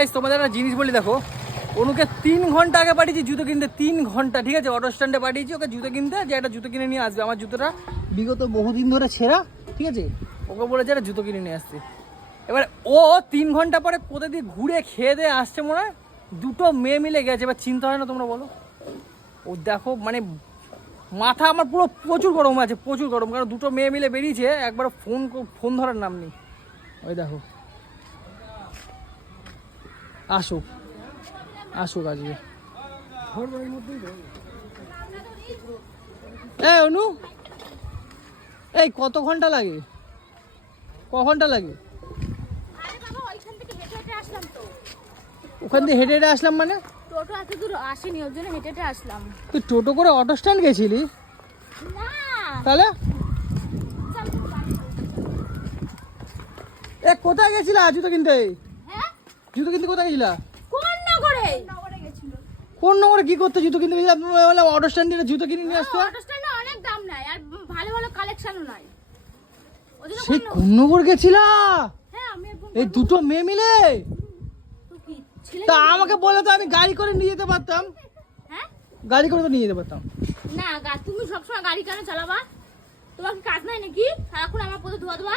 Guys তোমাদের একটা জিনিস বলি, দেখো অনুকে 3 ঘন্টা আগে পাঠিয়েছি জুতো কিনতে, 3 ঘন্টা, ঠিক আছে? অটো স্ট্যান্ডে পাঠিয়েছি ওকে জুতো কিনতে, যে একটা জুতো কিনে নিয়ে আসবে। আমার জুতোটা বিগত বহুদিন ধরে ছেঁড়া, ঠিক আছে? ওকে বলেছে একটা জুতো কিনে নিয়ে আসতে। এবার ও 3 ঘন্টা পরে কোথায় দিয়ে ঘুরে খেয়ে দিয়ে আসছে মনে হয়, দুটো মেয়ে মিলে গেছে। এবার চিন্তা হয় না তোমরা বলো? ও দেখো মানে মাথা আমার পুরো প্রচুর গরম আছে, প্রচুর গরম, কারণ দুটো মেয়ে মিলে বেরিয়েছে, একবার ফোন ধরার নাম নেই। ওই দেখো আসুক আসুক আজকে। এই অনু, এই কত ঘন্টা লাগে, ক ঘন্টা লাগে? ওখান থেকে হেঁটে হেঁটে আসলাম মানে? টোটো এত দূর আসেনি, ওর জন্য হেঁটে হেঁটে আসলাম। তুই টোটো করে অটো স্ট্যান্ড গেছিলি? না তাহলে এ কোথায় গেছিলা জুতো কিনতে? হ্যাঁ, জুতো কিনতে কোথায় গেছিলা? কোন নগরে গেছিল? কোন নগরে কি করতে জুতো কিনতে গেছিলা? বললাম অটো স্ট্যান্ডে জুতো কিনে নিয়ে আসতো। অটো স্ট্যান্ডে অনেক দাম নাই আর ভালো ভালো কালেকশনও নাই। ওদিকে সেই কোন নগর গেছিলা? হ্যাঁ, আমি এই দুটো মেয়ে মিলে? তো কি ছেলে? তা আমাকে বলে তো আমি গাড়ি করে নিয়ে যেতে পারতাম। হ্যাঁ, গাড়ি করে তো নিয়ে যেতে পারতাম। না তুমি সবসময় গাড়ি কেন চালাবা? তোমার কি কাজ নাই নাকি সারাক্ষণ আমার পথে ধোয়া ধোয়া?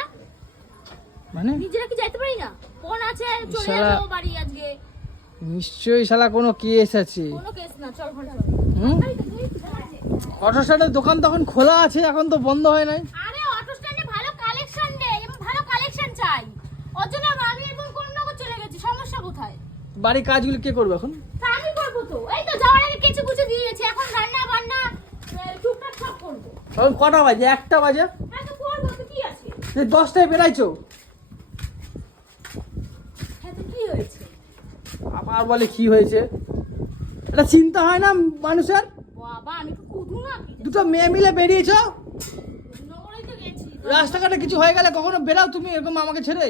মানে নিজেরা কি যাইতে পারি না? ফোন আছে, চলে শালা- যাবো বাড়ি আজকে। নিশ্চয়ই শালা কোনো কেস আছে। কোনো কেস না, চল ঘরে চল। হুম, অটো স্ট্যান্ডের দোকান তখন খোলা আছে, এখন তো বন্ধ হয় নাই। আরে অটো স্ট্যান্ডে ভালো কালেকশন নেই, এবং ভালো কালেকশন চাই। ওর জন্য আমি এবং কোন নগর চলে গেছি। সমস্যা কোথায়? বাড়ির কাজগুলো কে করবে এখন? তা আমি করবো তো। এই তো যাওয়ার আগে কেচে কুচে দিয়ে গেছি, এখন রান্না বান্না টুকটাক সব করবো। এখন কটা বাজে? 1টা বাজে। হ্যাঁ, তো করবো তো, কি আছে? 10টায় বেরাইছো, হ্যাঁ, তো কি হয়েছে? আবার বলে কি হয়েছে? এটা চিন্তা হয় না মানুষের? বাবা, আমি তো কুদু না কি? দুটো মেয়ে মিলে বেরিয়েছো, নগরেই তো গেছি। রাস্তাঘাটে কিছু হয়ে গেলে কখনো বেরাও তুমি এরকম আমাকে ছেড়ে?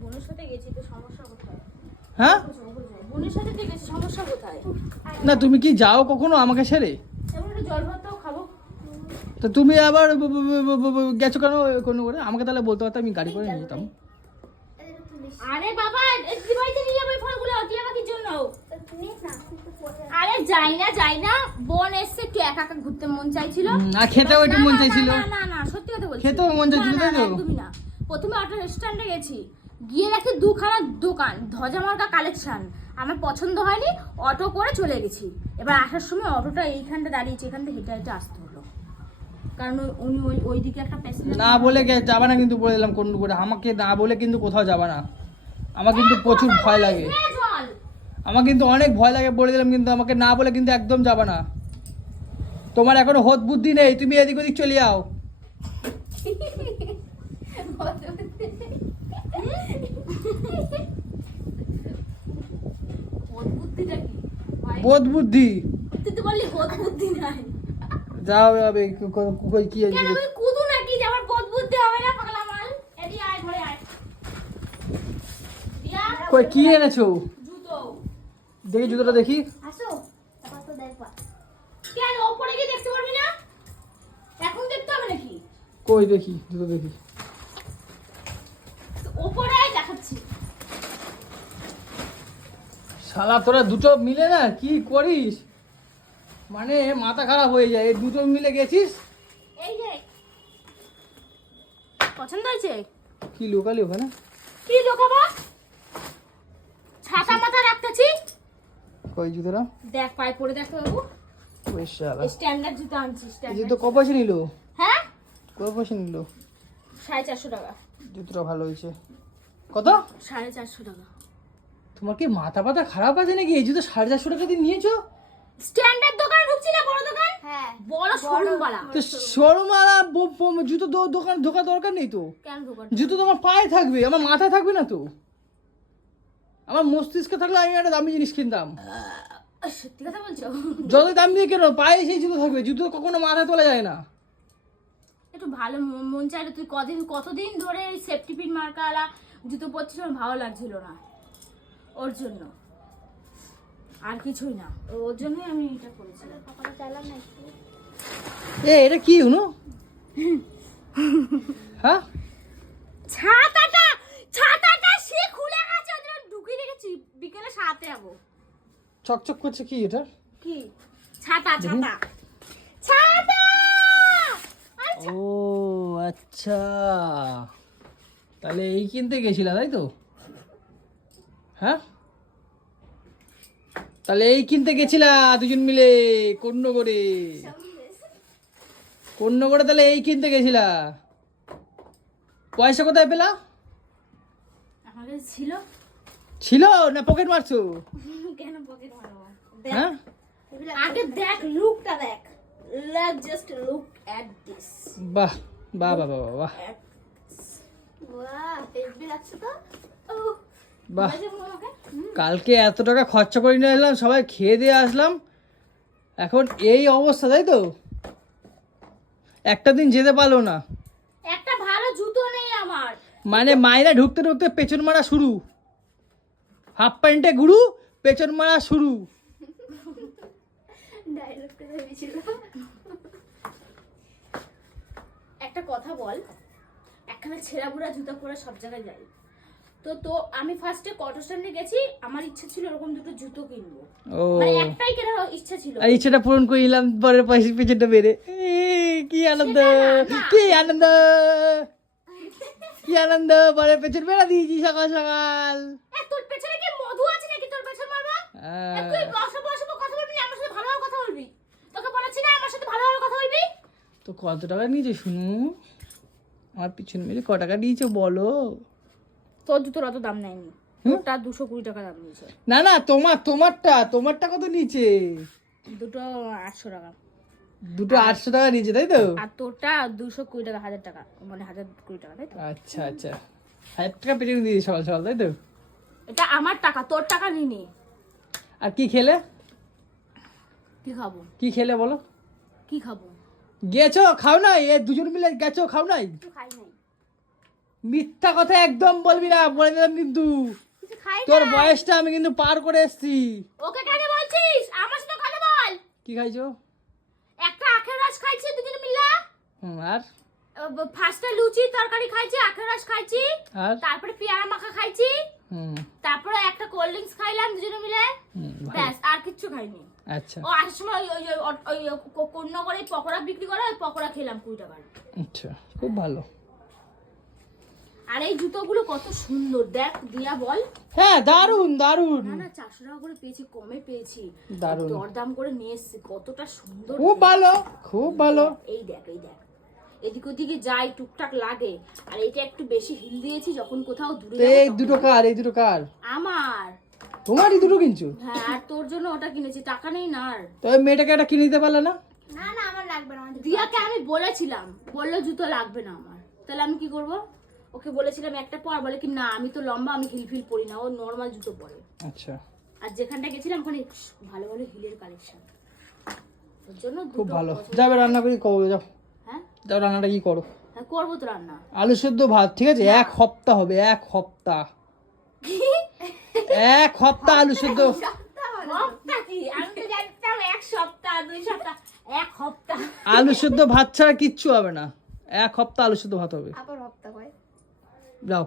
বোনের সাথে গেছি, তো সমস্যা কোথায়? হ্যাঁ, বোনের সাথে তো গেছি, সমস্যা কোথায়? না তুমি কি যাও কখনো আমাকে ছেড়ে? এবার একটু জল ভাতটাও খাবো। তো তুমি আবার গেছো কেন কোনো করে? আমাকে তাহলে বলতে পারতো, আমি গাড়ি করে নিয়ে যেতাম। আরে বাবা, দিবাইতে নিয়ে যাবো এই ফলগুলো টিয়া পাখির জন্য। আরে যাই না, বোন এসছে, একটু একা একা ঘুরতে মন চাইছিল। আর খেতেও একটু মন চাইছিল। না সত্যি কথা বলছি, খেতেও মন চাইছিল, তাই তো? একদমই না। প্রথমে অটো স্ট্যান্ডে গেছি, গিয়ে দেখি দুখানা দোকান, ধ্বজা মার্কা কালেকশন। আমার পছন্দ হয়নি, অটো করে চলে গেছি। এবার আসার সময় অটোটা এইখানটা দাঁড়িয়েছে, এখান থেকে হেঁটে হেঁটে আসতে হলো, কারণ উনি ওইদিকে একটা প্যাসেঞ্জার। না বলে যাবা না কিন্তু, বলে দিলাম কোন করে, আমাকে না বলে কিন্তু কোথাও যাবা না। আমার কিন্তু প্রচুর ভয় লাগে, আমার কিন্তু অনেক ভয় লাগে, বলে দিলাম কিন্তু, আমাকে না বলে কিন্তু একদম যাবা না। তোমার এখনো হোদ বুদ্ধি নেই, তুমি এদিক ওদিক চলে যাও। বোধ বুদ্ধি তুই তো বললি হোদ বুদ্ধি নাই। যাও যাবে কি কেন আমি কুদু নাকি যে আমার বোধ বুদ্ধি হবে না? পাগলা মাল, এদিকে আয়, ঘরে আয়। দিয়া কই কি এনেছো? জুতো। দেখি জুতোটা দেখি। আসো, তারপর তো দেখবা। কেন ওপরে গিয়ে দেখতে পারবি না? এখন দেখতে হবে নাকি? কই দেখি জুতো দেখি। ওপরে আয়, দেখাচ্ছি। শালা তোরা দুটো মিলে না কি করিস, মানে মাথা খারাপ হয়ে যায়। এই দুটো মিলে গেছিস, এই যে পছন্দ হয়েছে? কি লোকালি ওখানে? কি দেখাবো? ছাতা মাথা রাখতেছি। কই জুতোটা? দেখ পায়ে পরে দেখতে বাবু। ওই শালা স্ট্যান্ডার্ড জুতো আনছি, এই স্ট্যান্ডার্ড। জুতো কত পয়সা নিল? হ্যাঁ, কত পয়সা নিল? 450 টাকা। জুতোটা ভালো হয়েছে। কত? 450 টাকা। তোমার কি মাথা পাতা খারাপ আছে নাকি? এই জুতো 450 টাকা দিয়ে নিয়েছো? স্ট্যান্ডার্ড দোকান ঢুকছি না, বড় দোকান। হ্যাঁ, বড় শোরুম বালা। তো শোরুম আর জুতো দোকান ঢোকা দরকার নেই তো। কেন দোকান? জুতো তোমার পায়ে থাকবে, আমার মাথায় থাকবে না তো। আমার মস্তিষ্কে থাকলে আমি একটা দামি জিনিস কিনতাম। সত্যি কথা বলছো? যতই দাম দিয়ে কেন, পায়ে সেই জুতো থাকবে, জুতো কখনো মাথায় তোলা যায় না। একটু ভালো মন চাইলে তুই কতদিন ধরে সেফটি পিন মার্কাওয়ালা জুতো পরছিস, আমার ভালো লাগছিল না, ওর জন্য, আর কিছুই না। ওর জন্যই আমি এটা করেছিলাম। পাপাটা চাইলাম না একটু। এটা কি হলো? হ্যাঁ, ছাতাটা সে খুলে গেছে, ওটা ঢুকিয়ে রেখেছি দেখাবো। চকচক করছে কি এটা? কি? ছাতা ছাতা ছাতা। ও আচ্ছা, তাহলে এই কিনতে গেছিলা তাই তো? হ্যাঁ, তাহলে এই কিনতে গেছিলা দুজন মিলে কর্ণগড়ে? কর্ণগড়ে তাহলে এই কিনতে গেছিলা? পয়সা কোথায় পেলা? আমার কাছে ছিল। ছিল না পকেট মারছো? কেন পকেট মারবো? হ্যাঁ, আগে দেখ, লুকটা দেখ। Let's just look at this. বাহ বাহ বাহ বাহ বাহ বাহ, হেভি লাগছে তো। ও বাহ। বাজে মনে হয়। কালকে এত টাকা খরচা করে নিয়ে এলাম, সবাই খেয়ে দিয়ে আসলাম, এখন এই অবস্থা তাই তো? একটা দিন যেতে পারলো না, একটা ভালো জুতো নেই আমার। মানে মায়েরা ঢুকতে ঢুকতে পেছন মারা শুরু, হাফ প্যান্টে গুরু, পেছন মারা শুরু। ডায়লগটা ভেবেছিল। একটা কথা বল, একখানা ছেঁড়া বুড়া জুতা পরে সব জায়গায় যাই, তো আমি ফার্স্টে কটো স্ট্যান্ডে গেছি, আমার ইচ্ছা ছিল এরকম দুটো জুতো কিনবো। ও, মানে একটাই কেনার ইচ্ছা ছিল। আর ইচ্ছেটা পূরণ করে নিলাম পরের পয়সা পেছনটা বেড়ে। কি আনন্দ, কি আনন্দ, কি আনন্দ, পরের পেছন বেড়া দিয়েছি সকাল সকাল। তোর পেছনে কি মধু আছে নাকি তোর পেছন মারবা? তুই বসে বসে কথা বলবি না, আমার সাথে ভালোভাবে কথা বলবি। তোকে বলেছি না আমার সাথে ভালোভাবে কথা বলবি? তো কত টাকা নিয়েছো শুনু? আমার পিছন মেরে ক টাকা দিয়েছো বলো? তোর জুতোর অত দাম নেয়নি, তোরটা 220 টাকা দাম নিয়েছে। না না, তোমারটা কত নিচে? দুটো 800 টাকা। দুটো 800 টাকা নিচে তাই তো? আর তোরটা 220 টাকা, 1000 টাকা, মানে 1020 টাকা, তাই তো? আচ্ছা আচ্ছা, 1000 টাকা পেছনে দিয়েছি সকাল সকাল তাই তো? এটা আমার টাকা, তোর টাকা নিনি। আর কি খেলে? কি খাবো? কি খেলে বলো? কি খাবো? গেছো খাও নাই, এ দুজন মিলে গেছো খাও নাই? কিছু খাই নাই। মিথ্যা কথা একদম বলবি না, বলে দিলাম কিন্তু। কিছু খাই তোর নাই। বয়সটা আমি কিন্তু পার করে এসেছি। ওকে কেন বলছিস? আমার সাথে কথা বল। কি খাইছো? একটা আখের রস খাইছি দুজনে মিলে। আর ফার্স্টে লুচি তরকারি খাইছি, আখের রস খাইছি, আর তারপরে পেয়ারা মাখা খাইছি, হুম তারপরে একটা কোল্ড ড্রিঙ্কস খাইলাম দুজনে মিলে, ভালো। ব্যাস, আর কিচ্ছু খাইনি। আচ্ছা ও আসার সময় ওই কন্যাগড়ে পকোড়া বিক্রি করে, ওই পকোড়া খেলাম 20 টাকার। আচ্ছা, খুব ভালো। আর এই জুতোগুলো কত সুন্দর দেখ, দিয়া বল। হ্যাঁ, দারুন দারুন। না না, 400 টাকা করে পেয়েছি, কমে পেয়েছি, দারুন। দরদাম করে নিয়ে এসেছি, কতটা সুন্দর। খুব ভালো, খুব ভালো। এই দেখ, এই দেখ, এদিক ওদিকে যাই টুকটাক লাগে। আর এটা একটু বেশি হিল দিয়েছি, যখন কোথাও দূরে তো যাবো এই তখন- দুটো কার, এই দুটো কার? আমার। তোমারই দুটো কিনছো? হ্যাঁ, আর তোর জন্য ওটা কিনেছি, টাকা নেই না আর। তো ওই মেয়েটাকে একটা কিনে দিতে পারলে না? না না, আমার লাগবে না। দিয়াকে আমি বলেছিলাম, বললো জুতো লাগবে না আমার, তাহলে আমি কি করব? ওকে বলেছিলাম একটা পর, বলে কি না আমি তো লম্বা, আমি হিল ফিল পরি না, ও নর্মাল জুতো পরে। আচ্ছা, আর যেখানটা গেছিলাম ওখানে ভালো ভালো হিলের কালেকশন, ওর জন্য খুব দুটো ভালো। পছন্দ। যাবে রান্না করি, করো যাও। হ্যাঁ যাও, রান্নাটা কি করো? হ্যাঁ, করবো তো রান্না। আলু সেদ্ধ ভাত, ঠিক আছে? 1 সপ্তাহ হবে, 1 সপ্তাহ, 1 সপ্তাহ আলু সেদ্ধ। সপ্তাহ কি? আমি তো জানতাম 1 সপ্তাহ 2 সপ্তাহ, 1 সপ্তাহ। আলু সেদ্ধ ভাত ছাড়া কিচ্ছু হবে না, 1 সপ্তাহ আলু সেদ্ধ ভাত হবে। আবার সপ্তাহ হয়। যাও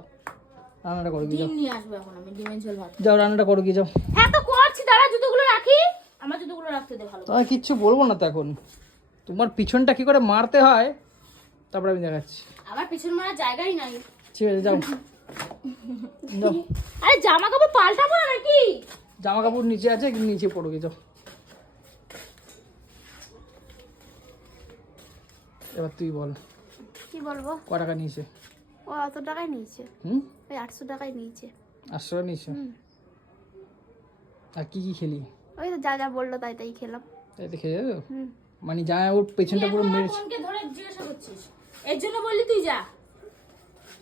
রান্নাটা করো কি, যাও ডিম নিয়ে আসবো এখন আমি, ডিমের ঝোল ভাত। যাও রান্নাটা করো কি, যাও। হ্যাঁ তো করছি, দাঁড়া জুতোগুলো রাখি, আমার জুতোগুলো রাখতে দে ভালো করে। তোমার কিচ্ছু বলবো না তো এখন, তোমার পিছনটা কি করে মারতে হয় তারপর আমি দেখাচ্ছি। আমার পিছন মারার জায়গাই নাই। ঠিক আছে, যাও যাও। আরে জামা কাপড় পাল্টাবো না নাকি? জামা কাপড় নিচে আছে, নিচে পড়ো কি, যাও। এবার তুই বল, কি বলবো? ক টাকা নিয়েছে? ও অত টাকাই নিয়েছে, হুম, ওই 800 টাকাই নিয়েছে। 800 টাকা নিয়েছে। আর কি কি খেলি? ওই তো যা যা বললো তাই তাই খেলাম। তাই তো খেয়ে যাবে। হুম। মানে জামা ওর পেছনটা পুরো তুই এখন মেরে আমার বোনকে ধরে জিজ্ঞাসা করছিস, এর জন্য বললি তুই যা।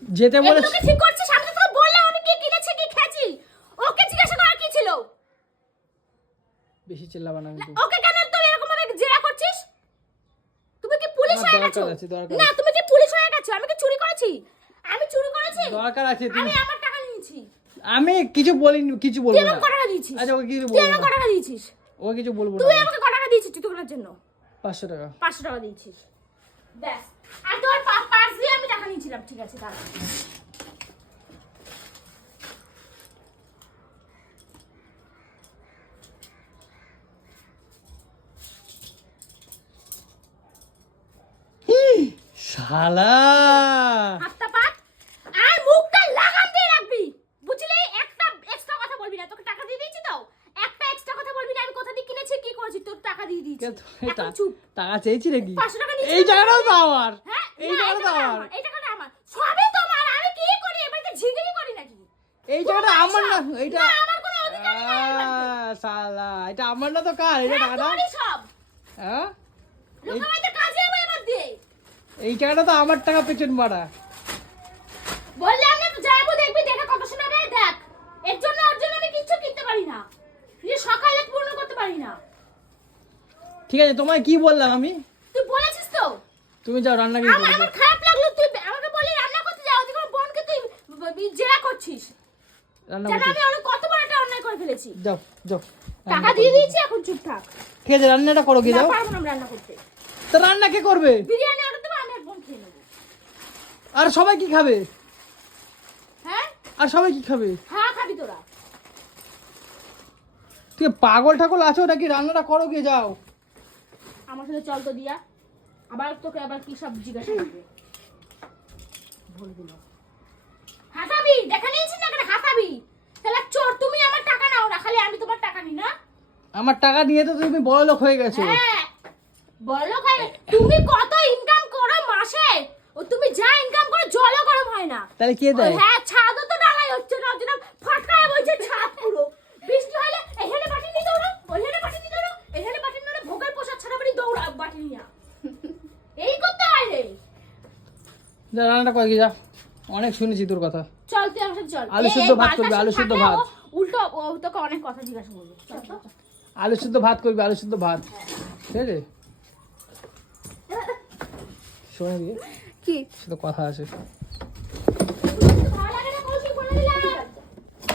যেতে বলে। এগুলোকে ঠিক করছিস, আমি তো তোকে বললাম আমি কি কিনেছি কি খেয়েছি, ওকে জিজ্ঞাসা করার কি ছিল? বেশি চিল্লাবা না কিন্তু। ওকে কেন তুই এরকম ভাবে জেরা করছিস? তুমি কি পুলিশ আমার হয়ে গেছো? দরকার আছে, দরকার না, আছে। তুমি কি পুলিশ হয়ে গেছো? আমি কি চুরি করেছি? আমি চুরি করেছি? দরকার আছে, আমি তুমি। আমার টাকা নিয়েছি। আমি কিছু বলিনি, কিছু তুই বলবো আমাকে না। কত টাকা দিয়েছিস? আচ্ছা, ওকে কিছু তুই বলবো আমাকে না, কত টাকা দিয়েছিস? ও কিছু বলবো তুই না। আমাকে কত টাকা দিয়েছিস জুতো কেনার জন্য? 500 টাকা। 500 টাকা দিয়েছিস, ব্যাস। আর তোর পার্স দিয়ে আমি টাকা নিয়েছিলাম, ঠিক আছে দাঁড়া। শালা হাতটা পাত আর মুখটা লাগাম দিয়ে রাখবি, বুঝলি? একটা এক্সট্রা কথা বলবি না, তোকে টাকা দিয়ে দিয়েছি তো, একটা এক্সট্রা কথা বলবি না আমি কোথা দিয়ে কিনেছি কি করেছি, তোর টাকা দিয়ে দিয়েছি। এখন চুপ। টাকা চেয়েছি নাকি? 500 টাকা নিয়েছি। এই টাকাটাও তো আমার। হ্যাঁ, এই না, টাকাটা টাকাটা আমার। এই টাকাটা আমার, সবই তোমার। আমি কি করি এবারে, ঝিগড়ি করি নাকি? এই টাকাটা আমার না, এইটা না, আমার কোনো অধিকার নেই এই বাড়িতে। শালা এটা আমার না তো কার? এটা হ্যাঁ, টাকাটা তোরই সব। হ্যাঁ লোকাবাইতে কাজে যাবো এবার দিয়ে। এই টাকাটা তো আমার টাকা পেছন মারা। বললাম না তো যাবো, দেখবি দেখে কত শোনা দেয় দেখ। এর জন্য ওর জন্য আমি কিচ্ছু কিনতে পারি না, নিজে সকালে পূর্ণ করতে পারি না। ঠিক আছে তোমায় কি বললাম আমি? তুই বলেছিস তো। তুমি যাও রান্না কি আমার করবে? আমার খারাপ লাগলো, তুই আমাকে বললি রান্না করতে যাও, তুই আমার বোনকে তুই জেরা করছিস। রান্না জানো করতে আমি অনেক কত বড় একটা অন্যায় করে ফেলেছি। যাও যাও। টাকা দিয়ে দিয়েছি, এখন চুপ থাক। ঠিক আছে রান্নাটা করো কি না যাও। পারবো না আমি রান্না করতে। তো রান্না কে করবে? বিরিয়ানি অর্ডার দেবো, আমি আর বোন খেয়ে নেবো। আর সবাই কি খাবে? হ্যাঁ আর সবাই কি খাবে? হ্যাঁ, খাবি তোরা। তুই পাগল ঠাকুর আছো নাকি? রান্নাটা করো গিয়ে যাও। আমার সাথে চল তো দিয়া, আবার তোকে আবার কি সব জিজ্ঞাসা করবে বলে দিল। হাসাবি, দেখা নিয়েছিস না কেন হাসাবি? তাহলে চোর তুমি, আমার টাকা নাও না, খালি আমি তোমার টাকা নিই না। আমার টাকা নিয়ে তো তুমি বড় লোক হয়ে গেছো। হ্যাঁ, বলো ভাই, তুমি কত ইনকাম করো মাসে? ও তুমি যা ইনকাম করো জলও গরম হয় না। তাহলে কে দেয়? হ্যাঁ, ছাদও তো ঢালাই হচ্ছে না, ওর জন্য ফটকায় বলছে ছাদ পুরো। বৃষ্টি হলে এখানে বাটি নিয়ে দৌড়ো, ওইখানে বাটি নিয়ে দৌড়ো, এখানে বাটি নিয়ে ভোগের পোশাক ছাড়া বাড়ি দৌড়া বাটি নিয়ে। এই করতে হয় রে। যা রান্নাটা করে গিয়ে যা। অনেক শুনেছি তোর কথা। চল তুই আমার সাথে চল। আলু এই- সিদ্ধ এই ভাত বালটার করবি, আলু সাথে সিদ্ধ থাকলে ভাত। ও উল্টো ও তোকে অনেক কথা জিজ্ঞাসা করবে। চল তো। আলু সিদ্ধ ভাত করবি, আলু সিদ্ধ ভাত। ঠিক আছে শোনো গিয়ে কি সাথে কথা আছে। ভালো লাগে না কলসি বলে দিলাম।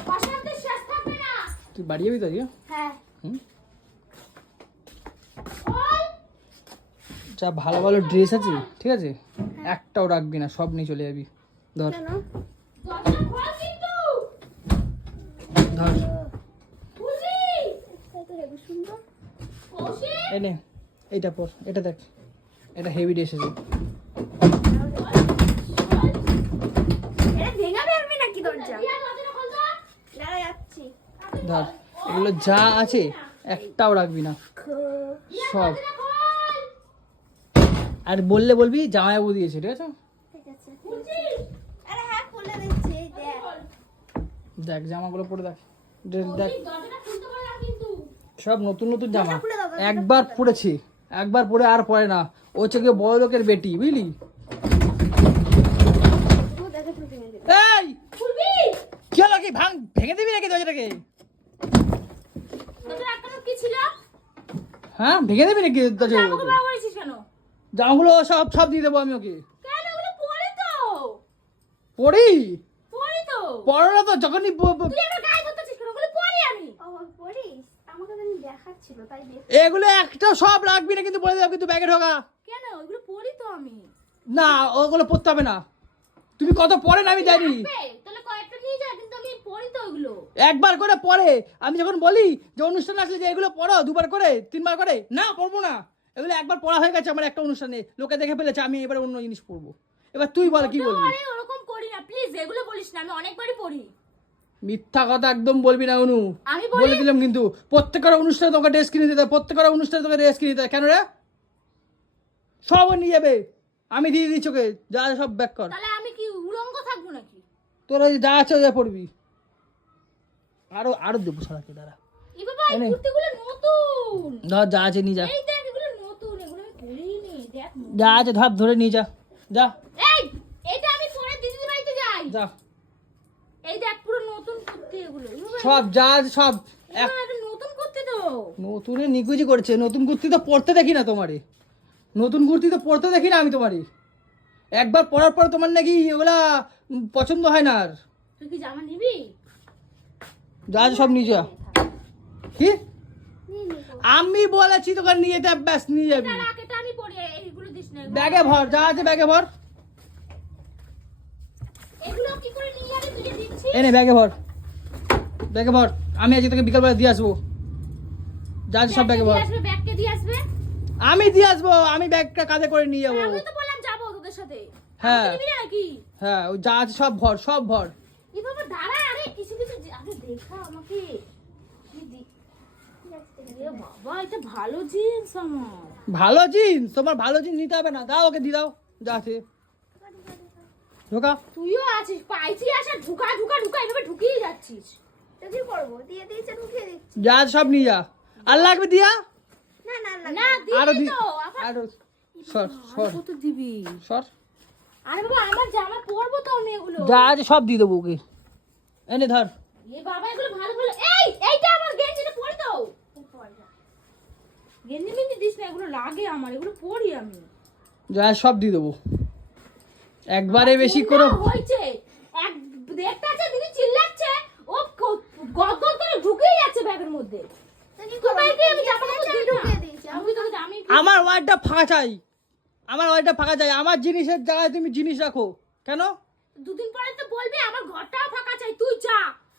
পাশাতে শেষ থাকবে না। তুই বাড়ি যাবি তো আজকে? হ্যাঁ। হুম? ওই যা ভালো ভালো ড্রেস আছে ঠিক আছে, একটাও রাখবি না, সব নিয়ে চলে যাবি। ধর কেন? দরজা খোল কিন্তু। ধর খুলবি। এটা তো হেবি সুন্দর। কৌশি। এনে এইটা পর, এটা দেখ, এটা হেভি ড্রেস আছে। এটা ভেঙে ফেলবি নাকি দরজা? দিয়া দরজা খোল তো। দাঁড়া যাচ্ছি। ধর এগুলো যা আছে একটাও রাখবি না, সব। দরজা খোল। আর বললে বলবি জামাইবাবু দিয়েছে, ঠিক আছে? ঠিক আছে। খুলছিস? আরে হ্যাঁ খুলে দিচ্ছি, এই দেখ। দেখ জামাগুলো পরে দেখ, ড্রেস দেখ, কৌশিক, দরজাটা খুলতে পারলাম কিন্তু। সব নতুন নতুন জামা। দরজা খুলে দাও, দরজাটা একবার পরেছি, একবার পরে আর পরে না। ও হচ্ছে গিয়ে বড় লোকের বেটি, বুঝলি? তুই দেখে তুই ভেঙে দিবি। এই খুলবি। কি হলো, কি ভেঙে দিবি নাকি দরজাটাকে? দরজা আটকানো কি ছিল? হ্যাঁ ভেঙে দিবি নাকি আমাকে দরজাগুলোকে? বাবা করেছিস কেন? জামাগুলো সব সব দিয়ে দেবো আমি ওকে। কেন ওগুলো পরে তো? পড়ি পরে তো। পড়ো না তো যখনই তুই আমার গায়ে ধরতেছিস কেন? ওগুলো পরে আমি। ও পড়িস? আমাকে তো দেখাচ্ছিল তাই দেখ। এগুলো একটা সব রাখবি না কিন্তু, বলে দেবো কিন্তু ব্যাগে ঢোকা। কেন ওগুলো পরি তো আমি। না ওগুলো পড়তে হবে না, তুমি কত পড়ে না আমি জানি। বে, তাহলে কয়েকটা নিয়ে যা, কিন্তু আমি পরি তো ওগুলো। একবার করে পড়ে, আমি যখন বলি যে অনুষ্ঠান আসলে যে এগুলো পড়ো, দুবার করে তিনবার করে, না পড়বো না। এগুলো একবার পড়া হয়ে গেছে আমার একটা অনুষ্ঠানে, লোকে দেখে ফেলেছে, আমি এবার অন্য জিনিস পড়বো। এবার তুই বল কি বলবি? আরে ওরকম করি না প্লিজ, এগুলো বলিস না, আমি অনেকবারই পড়ি। মিথ্যা কথা একদম বলবি না অনু, আমি বলি- বলে দিলাম কিন্তু। প্রত্যেকের অনুষ্ঠানে তোকে ড্রেস কিনে দিতে হয়, প্রত্যেকের অনুষ্ঠানে তোকে ড্রেস কিনে দিতে হয়। কেন রে? সব ও নিয়ে যাবে, আমি দিয়ে দিচ্ছি ওকে, যা আছে সব ব্যাক কর। তাহলে আমি কি উলঙ্গ থাকবো নাকি? তোরা যা আছে যা পড়বি। আরো আরো দেবো সারাকে, দাঁড়া। এই বাবা, এই এনে। কুর্তিগুলো নতুন। ধর যা আছে নিয়ে যা, এই দেখ এগুলো নতুন, এগুলো আমি পরিনি, দেখ নতুন। যা আছে ধর ধরে নিয়ে যা, যা এই এটা আমি পরে দিদির বাড়িতে যাই। যা। এই দেখ পুরো নতুন কুর্তি এগুলো। এই বাবা, সব যা আছে সব এক এগুলো একটা নতুন কুর্তি তো। নতুনে নিকুজি করছে। নতুন কুর্তি তো পরতে দেখি না তোমারে, নতুন কুর্তি তো পরতে দেখি না আমি তোমারে। একবার পরার পর তোমার নাকি ওগুলা পছন্দ হয় না আর। তুই কি জামা নিবি? যা আছে সব নিয়ে যা। কি নিয়ে নি তো। আমি বলেছি তোকে নিয়ে যা, ব্যাস নিয়ে যাবি। এটা রাখ, এটা আমি পরি, এইগুলো দিস না। ব্যাগে ভর, যা আছে ব্যাগে ভর। এগুলো কি করে নিয়ে যাবি তুই যে দিচ্ছিস? এনে ব্যাগে ভর, ব্যাগে ভর। আমি আজকে তোকে বিকালবেলা দিয়ে আসবো, যা আছে সব ব্যাগে ভর। ব্যাগকে দিয়ে আসবে। আমি দিয়ে আসবো, আমি ব্যাগটা কাঁধে করে নিয়ে যাবো। আমি তো বললাম যাবো তোদের সাথে। হ্যাঁ দিবি না নাকি হ্যাঁ ওই যা আছে সব ভর সব ভর। এই বাবা দাঁড়া, আরে কিছু কিছু আগে দেখা আমাকে কি দি এ বাবা, এটা ভালো জিন্স আমার। ভালো জিন্স, তোমার ভালো জিন্স নিতে হবে না, দাও ওকে দিয়ে দাও যা আছে ঢোকা। তুইও আছিস, পাইছি আসা ঢুকা ঢুকা ঢুকা এভাবে ঢুকিয়ে যাচ্ছিস। তো কি করবো, দিয়ে দিয়েছে ঢুকিয়ে দিচ্ছি। যা আছে সব নিয়ে যা। আর লাগবে দিয়া না না না না আরো দিবি দি তো আবার আরো সর সর কত দিবি? সর। আরে বাবা আমার জামা পরবো তো আমি এগুলো। যা আছে সব দিয়ে দেবো ওকে, এনে ধর। এ বাবা এগুলো ভালো ভালো, এইটা আমার গেঞ্জিটা পরি তো। গেঞ্জি মেঞ্জি দিস না, এগুলো লাগে আমার, এগুলো পরি আমি। যা আছে সব দিয়ে দেবো একবারে বেশি করে। হয়েছে এক দেখতে আছে দিদি চিল্লাচ্ছে, ও গদ গদ করে ঢুকেই যাচ্ছে ব্যাগের মধ্যে। তোমাকে আমি জামা কাপড় দিই না। ঢুকিয়ে দিয়েছে। আমি তোকে আমি আমার ওয়ার্ডটা ফাঁকা চাই, আমার ওয়ার্ডটা ফাঁকা চাই। আমার জিনিসের জায়গায় তুমি জিনিস রাখো কেন? দুদিন পরে তো বলবি আমার ঘরটাও ফাঁকা চাই, তুই যা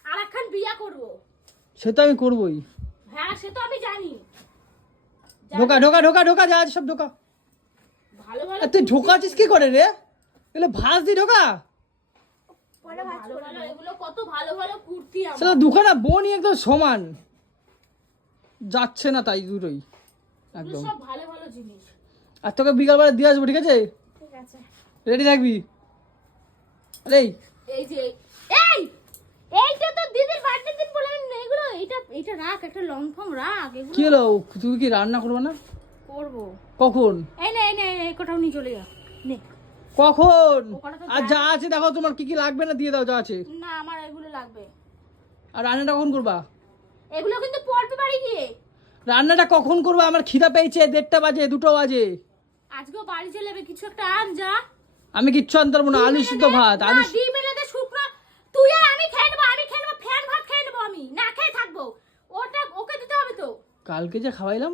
আর একখান বিয়া করব। সে তো আমি করবোই। হ্যাঁ সে তো আমি জানি। ঢোকা ঢোকা ঢোকা ঢোকা যা আছে সব ঢোকা। ভালো ভালো আর তুই ঢোকাচ্ছিস কি করে রে? এগুলো ভাঁজ দি ঢোকা। পরে ভাজ ভালো করে ভালো এগুলো কত ভালো ভালো কুর্তি আমার। সেটা দুখানা বোনই একদম সমান যাচ্ছে না, তাই দুটোই এগুলো একদম। সব ভালো ভালো জিনিস। আর তোকে বিকালবেলা দিয়ে আসবো, ঠিক আছে? ঠিক আছে। রেডি থাকবি। আরে এই যে এইটা তো দিদির বার্থডে দিন বলে এগুলো, এটা রাখ, একটা লং ফং রাখ। এগুলো কি হলো, তুই কি রান্না করবো না? করবো। কখন এই কোটাও নিয়ে চলে যা নে। কখন? ওখানে তো আর যা আছে দেখো তোমার কি কি লাগবে না দিয়ে দাও যা আছে। না আমার এগুলো লাগবে। আর রান্নাটা কখন করবা? এগুলো কিন্তু পড়বে বাড়ি গিয়ে। রান্নাটা কখন করবা? আমার খিদা পেয়েছে, 1:30 বাজে 2 বাজে। আজকেও বাড়ি চলে যাবে, কিছু একটা আন যা। আমি কিচ্ছু আনতে পারবো না। আলু সিদ্ধ ভাত, আলু ডিম এনে দে শুকনো। তুই আর আমি খেয়ে নেবো, ফ্যান ভাত খেয়ে নেবো, আমি না খেয়ে থাকবো। ওকে দিতে হবে তো। কালকে যে খাওয়াইলাম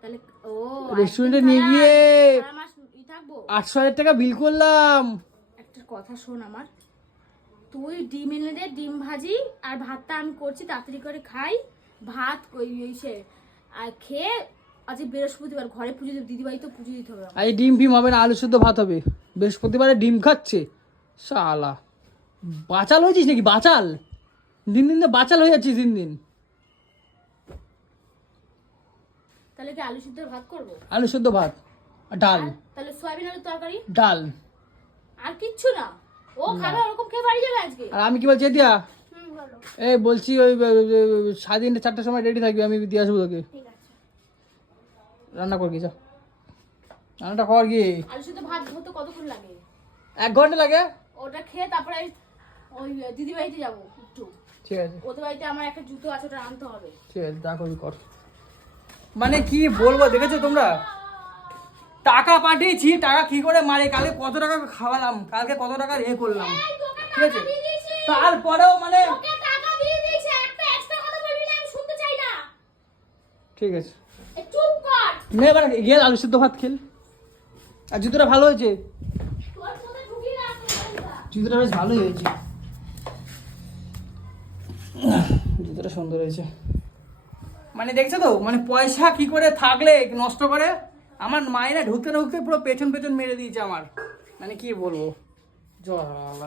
তাহলে ও রেস্টুরেন্টে নিয়ে গিয়ে আমার থাকবো। 800,000 টাকা বিল করলাম। একটা কথা শোন আমার, তুই ডিম এনে দে, ডিম ভাজি আর ভাতটা আমি করছি, তাড়াতাড়ি করে খাই। ভাত ওই সে আর খেয়ে আজ বৃহস্পতিবার ঘরে পুজো দেব, দিদিভাই তো পুজো দিতে হবে আমার। আজ ডিম ফিম হবে না, আলু সিদ্ধ ভাত হবে। বৃহস্পতিবারে ডিম খাচ্ছে শালা। বাচাল হয়েছিস নাকি? বাচাল দিন দিন তো বাচাল হয়ে যাচ্ছিস দিন দিন। তাহলে কি আলু সিদ্ধ ভাত করবো? আলু সিদ্ধ ভাত আর ডাল। তাহলে সয়াবিন আলুর তরকারি ডাল আর কিচ্ছু না। ও খাবে ওরকম খেয়ে বাড়ি যাবে আজকে। আর আমি কি বলছি দিয়া, বলো। এই বলছি ওই 4:30 সময় রেডি থাকবি, আমি দিয়ে আসবো তোকে। ঠিক আছে। রান্না কর কি যা, রান্নাটা কর কি। আলু সিদ্ধ ভাত হতে কতক্ষণ লাগে? 1 ঘন্টা লাগে। ওটা খেয়ে তারপরে ওই দিদি বাড়িতে যাবো একটু। ঠিক আছে ওদের বাড়িতে আমার একটা জুতো আছে, ওটা আনতে হবে। ঠিক আছে, যা করবি কর। মানে কি বলবো, দেখেছো তোমরা? টাকা পাঠিয়েছি, টাকা কি করে মারে। কালকে কত টাকা খাওয়ালাম, কালকে কত টাকা এ করলাম, এই তোকে ঠিক টাকা আছে? দিয়ে দিয়েছি। তারপরেও মানে তোকে টাকা দিয়ে দিয়েছি, একটা এক্সট্রা কথা বলবি না, আমি শুনতে চাই না। ঠিক আছে, এই চুপ কর। নে এবার গিয়ে আলু সিদ্ধ ভাত খেল। আর জুতোটা ভালো হয়েছে, তোর কোথায় ঢুকিয়ে রাখ তোর। জুতোটা বেশ ভালোই হয়েছে, জুতোটা সুন্দর হয়েছে। মানে দেখছো তো, মানে পয়সা কি করে থাকলে নষ্ট করে। আমার মায়েরা ঢুকতে ঢুকতে পুরো পেছন পেছন মেরে দিয়েছে আমার। মানে কি বলবো, জল